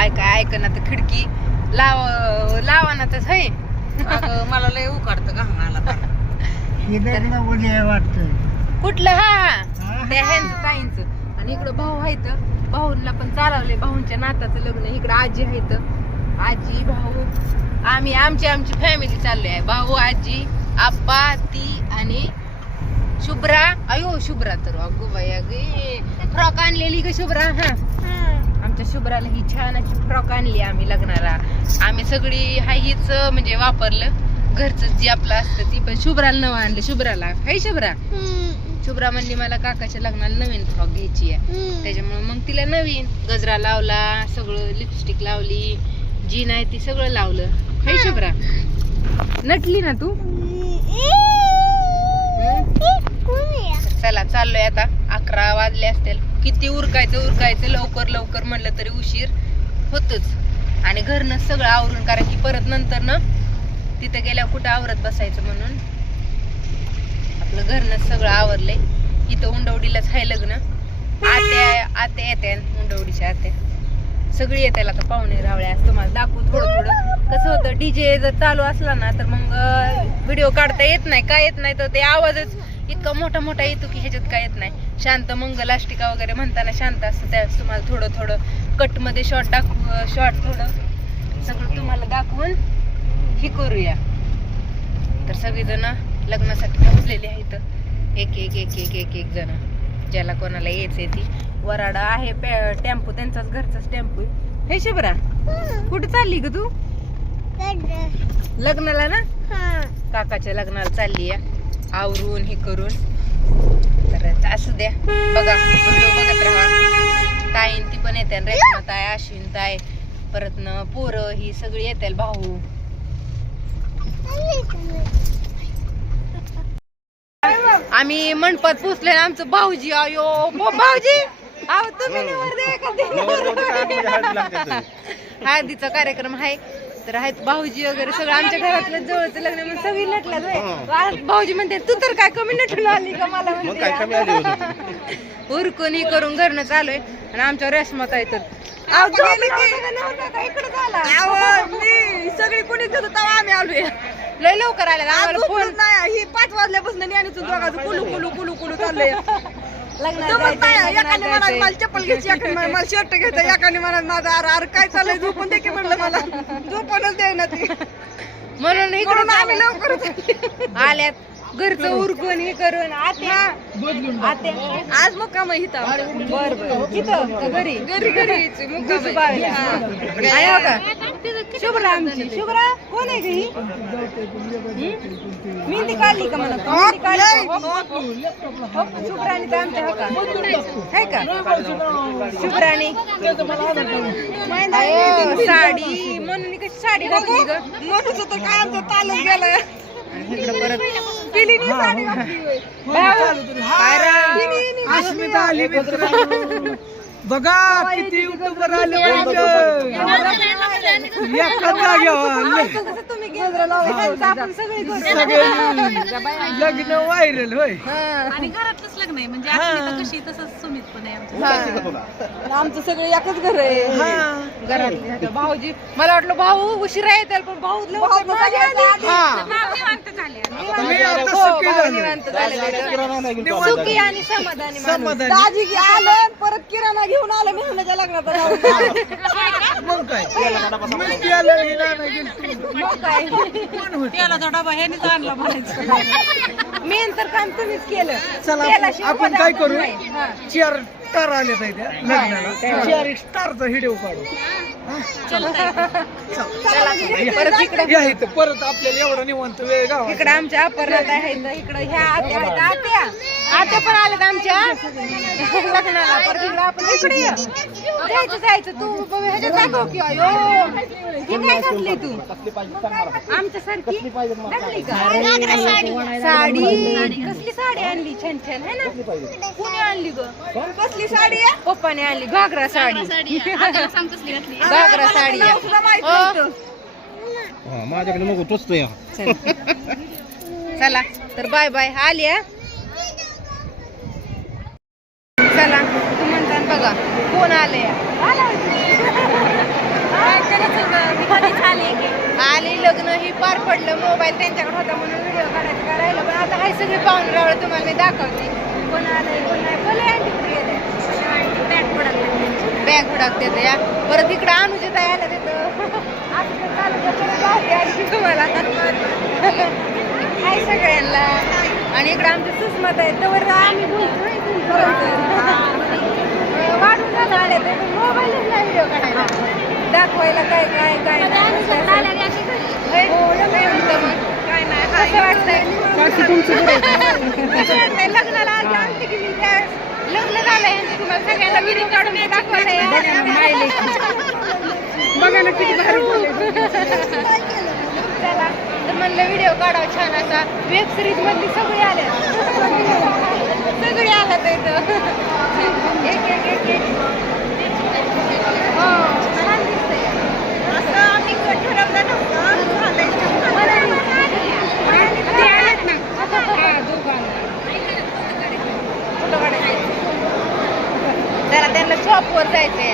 ऐक ना तर खिडकी लावा ना तस है. मला लय उकाडतं का मला कुठलं हा त्या ह्यांचं ताईंचं. आणि इकडं भाऊ आहेत, भाऊंना पण चालवले. भाऊंच्या नाताचं लग्न. इकडं आजी आहेत, आजी भाऊ आमची फॅमिली चालली आहे. भाऊ आजी आप्पा ती आणि शुभ्रा. अयो शुभ्रा तर अगो बाया गे फ्रॉक आणलेली ग शुभ्रा. हा आमच्या शुभ्राला ही छान अशी फ्रॉक आणली आम्ही लग्नाला. आम्ही सगळी हीच म्हणजे वापरलं घरच जे आपलं असतं ती. पण शुभ्राला नवं आणलं शुभ्राला. हाय शुभ्रा. शुभ्रा म्हणली मला काकाच्या लग्नाला नवीन फ्रॉक घ्यायची आहे, त्याच्यामुळे मग तिला नवीन गजरा लावला, सगळं लिपस्टिक लावली, जीन आहे ती सगळं लावलं. हाय शुभ्रा नटली ना तू. चला चाललोय आता. 11 वाजले असतील. किती उरकायचं लवकर म्हणलं तरी उशीर होतोच. आणि घरनं सगळं आवरून, कारण की परत नंतर ना तिथं गेल्यावर कुठं आवरत बसायचं म्हणून आपलं घरनं सगळं आवरलंय. इथं उंडवडीलाच आहे लग्न. आत्या येते उंडवडीच्या आत्या सगळी येते. आता पाहुणे रावळ्या तुम्हाला दाखवू थोडं. कसं होतं डीजे जर चालू असला ना तर मग व्हिडिओ काढता येत नाही. काय येत नाही तर ते आवाजच इतका मोठा येतो की ह्याच्यात काय येत नाही. शांत मंगल अष्टिका वगैरे म्हणताना शांत असतं. त्यावेळेस तुम्हाला थोडं कट मध्ये शॉर्ट थोडं सगळं तुम्हाला दाखवून हे करूया. तर सगळीजण लग्नासाठी पोहोचलेली आहेत. एक जण ज्याला कोणाला यायचंय ती. वराडा आहे टेम्पो त्यांचाच घरचाच टेम्पो. हे शुभ्रा कुठे चालली ग तू. लग्नाला ना काकाच्या लग्नाला चालली आहे. आवरून हे करून. तर असू द्या बघा व्हिडिओ बघत राहा. ताईन ती पण येते, रेश्मा ताई, अश्विन ताई, परत न पोरं ही सगळी येतील. भाऊ आम्ही मंडपात पोचले. आमचं भाऊजी आयो भाऊजी तुम्ही हळदीचा कार्यक्रम आहे तर आहेत भाऊजी वगैरे सगळं. आमच्या घरातलं जवळचं लग्न म्हणून सगळी नटल्यात. भाऊजी म्हणते तू तर काय कमी नटून आली का मला उरकून ही करून घरनं चालू आहे. आणि आमच्या रेशमात आहे तर सगळी कोणी आम्ही आलोय. लय लवकर आले आम्हाला फोन नाही. ही 5 वाजल्यापासून कुलू चाललंय. एकाने म्हणा मला चप्पल घ्यायची, एकाने मला शर्ट घ्यायचा, एकाने म्हणा माझा अरे काय चाललंय झोपून दे की म्हणलं. मला झोपूनच द्यायना ती. म्हणून इकडून आम्ही लवकर आल्यात घरचं उरकून हे करून. आत्या आज मुक्काम इथं. बर इथं घरी मुक्काम. शुभ्रा आमची शुभ्रा कोण आहे ही. मेहंदी काढली का मला. शुभ्राने तर आमच्या आहे का शुभ्राने साडी म्हणून कशी साडी घातली ग. म्हणून तर काय आमचं तालच गेलं. इकडं परत अस्मिता आली बघा किती युट्यूबर आले. लग्न व्हायरल होय. आणि घरातलंच लग्न आहे म्हणजे कशी तसंच सुमित पण आहे आमचं सगळं एकच घर आहे घरातले. भाऊजी मला वाटलं भाऊ उशिरा येतील पण भाऊ सुखी आणि समाधानी. दाजी आलं परत किराणा घेऊन आलं मेहण्याच्या लग्नात. मग काय त्याला डबा ह्यानेच आणला म्हणायचं. मेन तर काम तुम्हीच केलं. चला आपण काय करू. 4 स्टार आले लग्नाला. 4 स्टारचा व्हिडिओ काढू. परत इकडे परत आपल्याला एवढा निवांत वेळ गाव. इकडे आमच्या अपरात आहेत. इकडे ह्या आत्या पण आल्यात आमच्या लग्नाला. परत इकडे आपण इकडे जायचं तू ह्याच्यात दाखव की. अयो हे काय घातली तू आमच्या सारखी घातली का साडी. कसली साडी आणली छान छान है ना. कोणी आणली ग कसली साडी. पप्पाने आणली घागरा साडी. घागरा साडी माझ्याकडे नको टोचतोय. चला तर बाय बाय. आली चला तू म्हणता बघा कोण आले. गार पडलं, मोबाईल त्यांच्याकडे होता म्हणून व्हिडिओ काढायचं काय राहिलं. पण आता हाय सगळे पाहुणे रावळे तुम्हाला मी दाखवते. कोण आलंय कोण नाही. बोले आंटी कुठे गेले? बॅग उडाकते ते या. परत इकडं अनुजा ताई आल्या तिथं. असं तर चालू तर परत जाते आणखी तुम्हाला. हाय सगळ्यांना. आणि इकडं आमचं सुषमात आहे तर आम्ही बोलतो वाढून झालं आले तर मोबाईलच नाही व्हिडिओ काढायला दाखवायला काय काय काय काय नाही कसं वाटतंय लग्नाला आली आमची की मी त्यावेळेस लग्न झालंय तुम्हाला सगळ्यांना व्हिडिओ काढून दाखवायला बघा ना किती भारी चला तर म्हणलं व्हिडिओ काढावा छान असा. वेब सिरीज मधली सगळी आल्या सगळी आल्यात इथं एक एक एक एक हो छान दिसतंय असं आम्ही ठरवलं नव्हतं ते आलेत ना फोटो काढायचे. जरा त्यांना शॉपवर जायचंय.